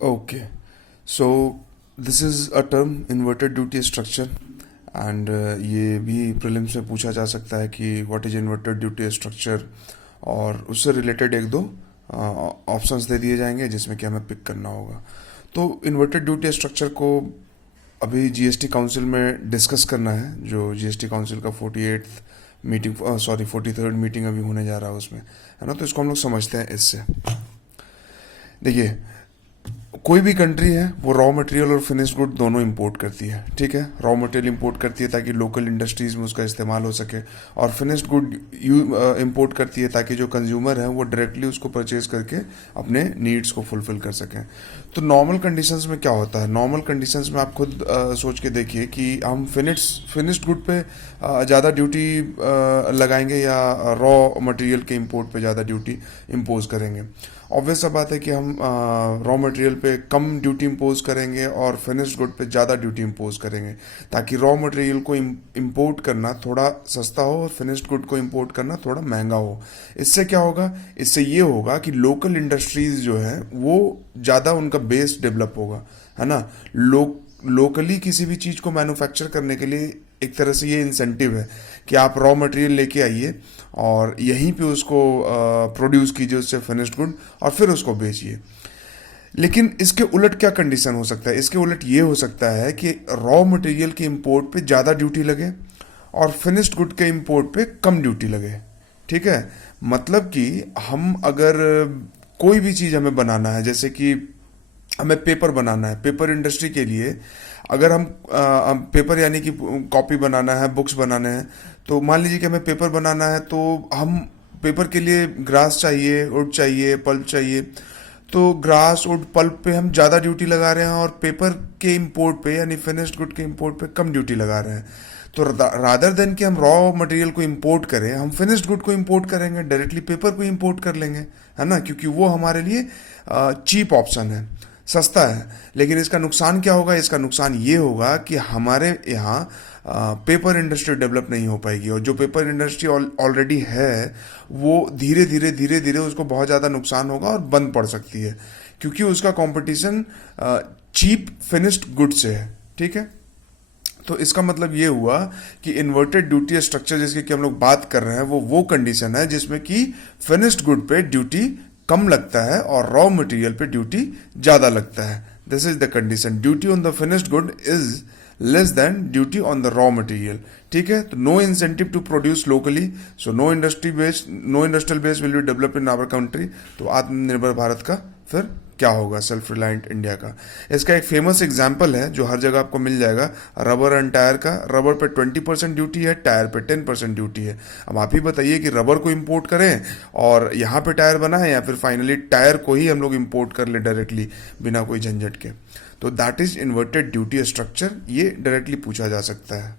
Okay, so this is a term inverted duty structure and ये भी prelims में पूछा जा सकता है कि what is inverted duty structure, और उससे रिलेटेड एक दो ऑप्शंस दे दिए जाएंगे जिसमें कि हमें पिक करना होगा। तो इन्वर्टेड ड्यूटी स्ट्रक्चर को अभी जीएसटी काउंसिल में डिस्कस करना है, जो जीएसटी काउंसिल का 48th meeting, sorry 43rd meeting अभी होने जा रहा है उसमें, है ना। तो इसको हम लोग समझते हैं इससे। देखिए, कोई भी कंट्री है वो रॉ मटेरियल और फिनिश गुड दोनों इंपोर्ट करती है, ठीक है। रॉ मटेरियल इंपोर्ट करती है ताकि लोकल इंडस्ट्रीज में उसका इस्तेमाल हो सके, और फिनिश्ड गुड इंपोर्ट करती है ताकि जो कंज्यूमर है वो डायरेक्टली उसको परचेज करके अपने नीड्स को फुलफिल कर सकें। तो नॉर्मल कंडीशंस में क्या होता है, नॉर्मल कंडीशंस में आप खुद सोच के देखिए कि हम फिनिश्ड गुड पे ज़्यादा ड्यूटी लगाएंगे या रॉ मटेरियल के इंपोर्ट पे ज़्यादा ड्यूटी इम्पोज करेंगे। ऑब्वियस सा बात है कि हम रॉ मटेरियल पे कम ड्यूटी इम्पोज करेंगे और फिनिश्ड गुड पे ज़्यादा ड्यूटी इम्पोज करेंगे, ताकि रॉ मटेरियल को इम्पोर्ट करना थोड़ा सस्ता हो और फिनिश्ड गुड को इम्पोर्ट करना थोड़ा महंगा हो। इससे क्या होगा, इससे ये होगा कि लोकल इंडस्ट्रीज जो है वो ज़्यादा उनका बेस डेवलप होगा, है ना। लोकली किसी भी चीज़ को मैन्युफैक्चर करने के लिए एक तरह से ये इंसेंटिव है कि आप रॉ मटेरियल लेके आइए और यहीं पे उसको प्रोड्यूस कीजिए, उससे फिनिश्ड गुड, और फिर उसको बेचिए। लेकिन इसके उलट क्या कंडीशन हो सकता है, इसके उलट ये हो सकता है कि रॉ मटेरियल के इंपोर्ट पे ज़्यादा ड्यूटी लगे और फिनिश्ड गुड के इंपोर्ट पे कम ड्यूटी लगे, ठीक है। मतलब कि हम अगर कोई भी चीज़ हमें बनाना है, जैसे कि हमें पेपर बनाना है, पेपर इंडस्ट्री के लिए अगर हम पेपर यानी कि कॉपी बनाना है, बुक्स बनाने हैं, तो मान लीजिए कि हमें पेपर बनाना है, तो हम पेपर के लिए ग्रास चाहिए, वुड चाहिए, पल्प चाहिए। तो ग्रास वुड पल्प पे हम ज़्यादा ड्यूटी लगा रहे हैं और पेपर के इंपोर्ट पे यानी फिनिश्ड गुड के इंपोर्ट पे कम ड्यूटी लगा रहे हैं। तो रादर देन कि हम रॉ मटेरियल को इंपोर्ट करें, हम फिनिश्ड गुड को इंपोर्ट करेंगे, डायरेक्टली पेपर को इंपोर्ट कर लेंगे, है ना, क्योंकि वो हमारे लिए चीप ऑप्शन है, सस्ता है। लेकिन इसका नुकसान क्या होगा, इसका नुकसान ये होगा कि हमारे यहाँ पेपर इंडस्ट्री डेवलप नहीं हो पाएगी, और जो पेपर इंडस्ट्री ऑलरेडी है वो धीरे धीरे उसको बहुत ज़्यादा नुकसान होगा और बंद पड़ सकती है, क्योंकि उसका कंपटीशन चीप फिनिश्ड गुड से है, ठीक है। तो इसका मतलब ये हुआ कि इन्वर्टेड ड्यूटी स्ट्रक्चर जिसकी कि हम लोग बात कर रहे हैं वो कंडीशन है जिसमें कि फिनिश्ड गुड पे ड्यूटी कम लगता है और रॉ मटेरियल पे ड्यूटी ज़्यादा लगता है। This is the condition, duty on the finished good is less than duty on the raw material, ठीक है। तो no incentive to produce locally, so no industrial base will be develop in our country. तो आत्मनिर्भर भारत का फिर क्या होगा, self reliant India का। इसका एक फेमस एग्जाम्पल है जो हर जगह आपको मिल जाएगा, रबर एंड टायर का। रबर पे 20% ड्यूटी है, टायर पे 10% ड्यूटी है। अब आप ही बताइए कि रबर को इंपोर्ट करें और यहाँ पे टायर बनाएं, या फिर फाइनली टायर को ही हम लोग इंपोर्ट कर ले डायरेक्टली बिना कोई झंझट के। तो that is inverted duty structure, ये डायरेक्टली पूछा जा सकता है।